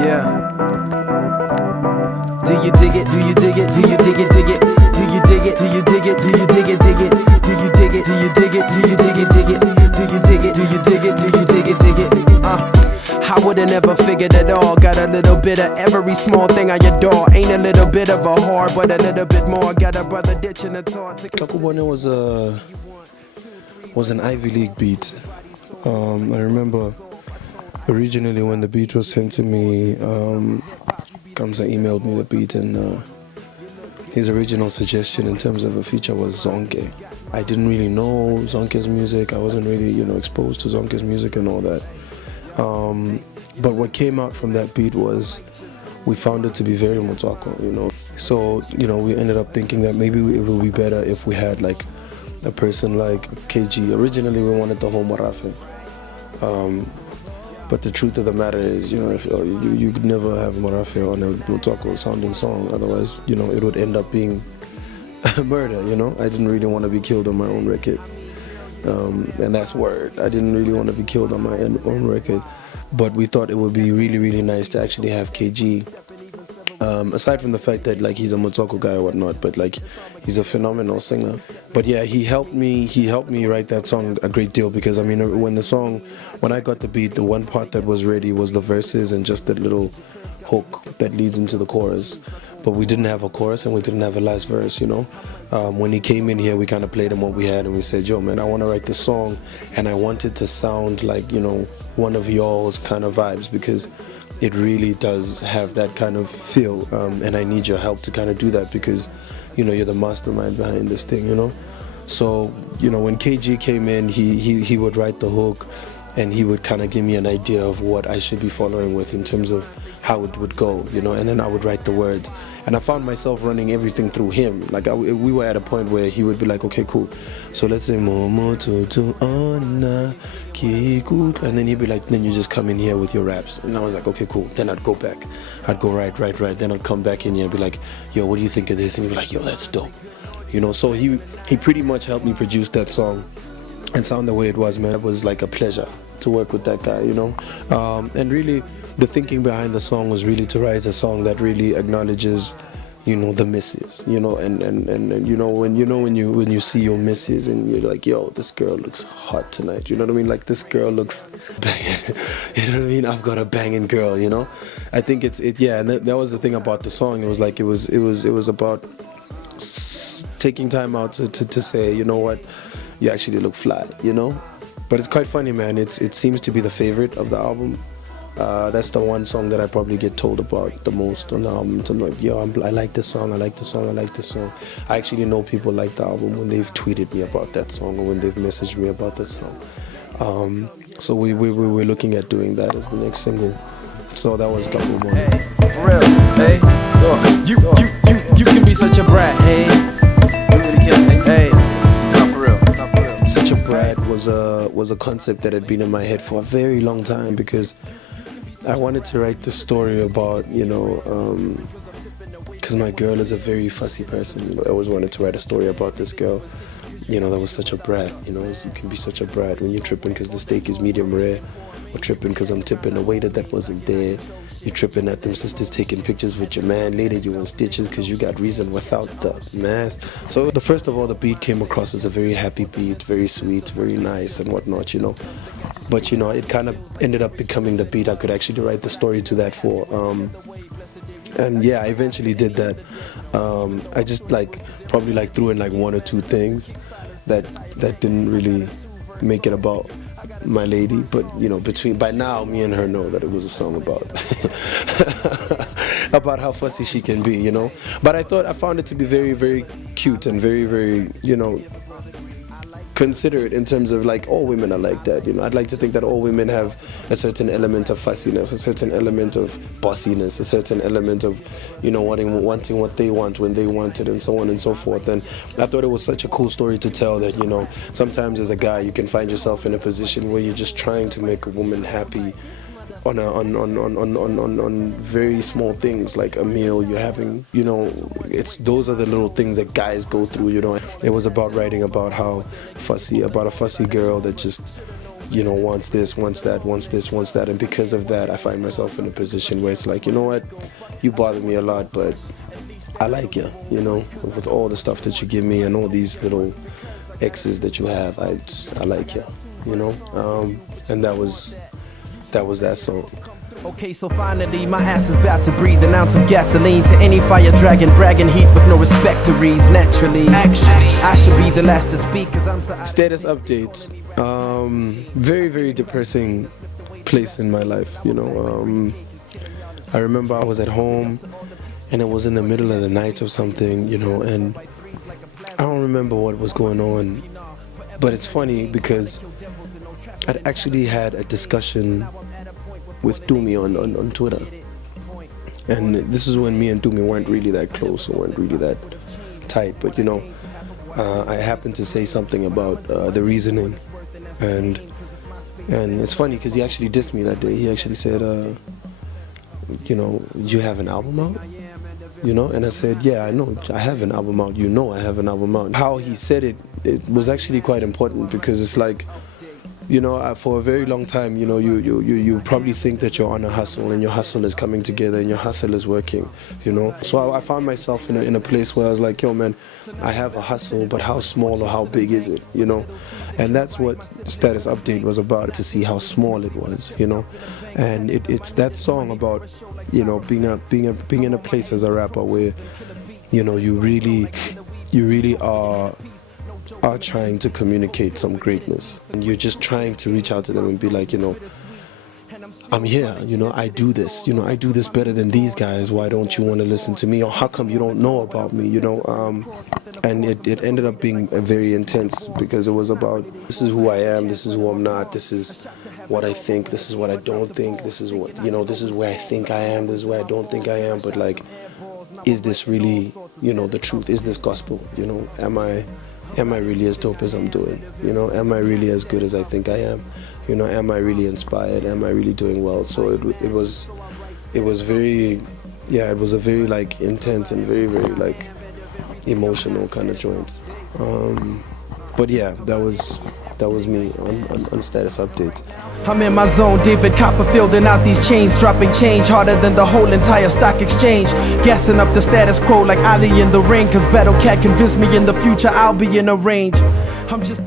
Yeah. Do you dig it? Do you dig it? Do you dig it? Dig it? Do you dig it? Do you dig it? Do you dig it? Dig it? Do you dig it? Do you dig it? Do you dig it? Dig it? Do you dig it? Do you dig it? Do you dig it? Dig it? I would've never figured it all. Got a little bit of every small thing I adore. Ain't a little bit of a whore, but a little bit more. Got a brother ditching a tour. Kakubone was an Ivy League beat. I remember originally when the beat was sent to me, Kamsa emailed me the beat, and his original suggestion in terms of a feature was Zonke. I didn't really know Zonke's music. I wasn't really, exposed to Zonke's music and all that. But what came out from that beat was we found it to be very Motswako, So, we ended up thinking that maybe it would be better if we had like a person like KG. Originally we wanted the whole Morafe. But the truth of the matter is, if you could never have Morafe on a Motswako sounding song, otherwise, it would end up being murder, I didn't really want to be killed on my own record. And that's word. I didn't really want to be killed on my own record. But we thought it would be really, really nice to actually have KG. Aside from the fact that he's a Motswako guy or whatnot, but he's a phenomenal singer. But yeah, he helped me write that song a great deal, because when I got the beat, the one part that was ready was the verses and just that little hook that leads into the chorus. But we didn't have a chorus and we didn't have a last verse, When he came in here, we kind of played him what we had, and we said, yo man, I want to write this song, and I want it to sound like, one of y'all's kind of vibes, because it really does have that kind of feel, and I need your help to kind of do that, because you're the mastermind behind this thing, So when KG came in, he would write the hook, and he would kind of give me an idea of what I should be following with in terms of how it would go, and then I would write the words. And I found myself running everything through him. We were at a point where he would be like, okay, cool, so let's say Momo to Ona Kiku, and then he'd be like, then you just come in here with your raps. And I was like, okay, cool. Then I'd go back, I'd go right, then I'd come back in here and be like, yo, what do you think of this? And he'd be like, yo, that's dope. So he pretty much helped me produce that song and sound the way it was, man. It was like a pleasure to work with that guy, and really the thinking behind the song was really to write a song that really acknowledges, the misses, and when you see your misses and you're like, yo, this girl looks hot tonight, you know what I mean? Like, this girl looks banging, you know what I mean? I've got a banging girl, I think and that was the thing about the song. It was like, it was about taking time out to say, you know what, you actually look fly, But it's quite funny, man. It seems to be the favorite of the album. That's the one song that I probably get told about the most on the album. So I'm like, yo, I like this song, I like this song, I like this song. I actually know people like the album when they've tweeted me about that song or when they've messaged me about that song. So we're looking at doing that as the next single. So that was Couple More. Hey, for real, hey, you can be such a brat, hey. Hey. Such a brat was a concept that had been in my head for a very long time, because I wanted to write the story about, because my girl is a very fussy person. I always wanted to write a story about this girl, that was such a brat. You can be such a brat when you're tripping because the steak is medium rare, or tripping because I'm tipping a waiter that wasn't there. You're tripping at them sisters taking pictures with your man. Later you in stitches because you got reason without the mask. So first of all, the beat came across as a very happy beat, very sweet, very nice and whatnot, But it kind of ended up becoming the beat I could actually write the story to that for. And yeah, I eventually did that. I just probably threw in one or two things that didn't really make it about my lady, but by now me and her know that it was a song about about how fussy she can be, But I found it to be very, very cute and very, very, considerate in terms of all women are like that. I'd like to think that all women have a certain element of fussiness, a certain element of bossiness, a certain element of wanting what they want when they want it, and so on and so forth. And I thought it was such a cool story to tell that sometimes as a guy you can find yourself in a position where you're just trying to make a woman happy on very small things, like a meal you're having. Those are the little things that guys go through. It was about writing about how fussy, about a fussy girl that just you know, wants this, wants that, wants this, wants that, and because of that, I find myself in a position where it's like, you know what, you bother me a lot, but I like you, you know, with all the stuff that you give me and all these little X's that you have, I like you, you know, and that was that song. Okay, so finally my ass is about to breathe an ounce of gasoline to any fire dragon bragging heat with no respect to reads naturally. Actually, I should be the last to speak cause I'm so Status update. Very, very depressing place in my life, you know. I remember I was at home and it was in the middle of the night or something, you know, and I don't remember what was going on, but it's funny because I'd actually had a discussion with Dumi on Twitter, and this is when me and Dumi weren't really that close or weren't really that tight, but you know, I happened to say something about the reasoning, and it's funny because he actually dissed me that day. He actually said, you know, you have an album out? You know, and I said, yeah, I know, I have an album out, you know I have an album out. How he said it, it was actually quite important because it's like, you know, for a very long time, you know, you probably think that you're on a hustle and your hustle is coming together and your hustle is working, you know. So I found myself in a place where I was like, yo man, I have a hustle, but how small or how big is it, you know? And that's what Status Update was about, to see how small it was, you know. And it's that song about, you know, being in a place as a rapper where, you know, you really are trying to communicate some greatness, and you're just trying to reach out to them and be like, you know, I'm here, you know, I do this, you know, I do this better than these guys, why don't you want to listen to me, or how come you don't know about me, you know. And it ended up being very intense because it was about, this is who I am, this is who I'm not, this is what I think, this is what I don't think, this is what, you know, this is where I think I am, this is where I don't think I am, but like, is this really, you know, the truth, is this gospel, you know, am I really as dope as I'm doing, you know, am I really as good as I think I am, you know, am I really inspired, am I really doing well? So it was very, yeah, it was a very like intense and very, very like emotional kind of joint. But yeah, that was me on Status Update. I'm in my zone, David Copperfield, and out these chains, dropping change harder than the whole entire stock exchange. Gassing up the status quo like Ali in the ring, cause Battle Cat convinced me in the future I'll be in a range. I'm just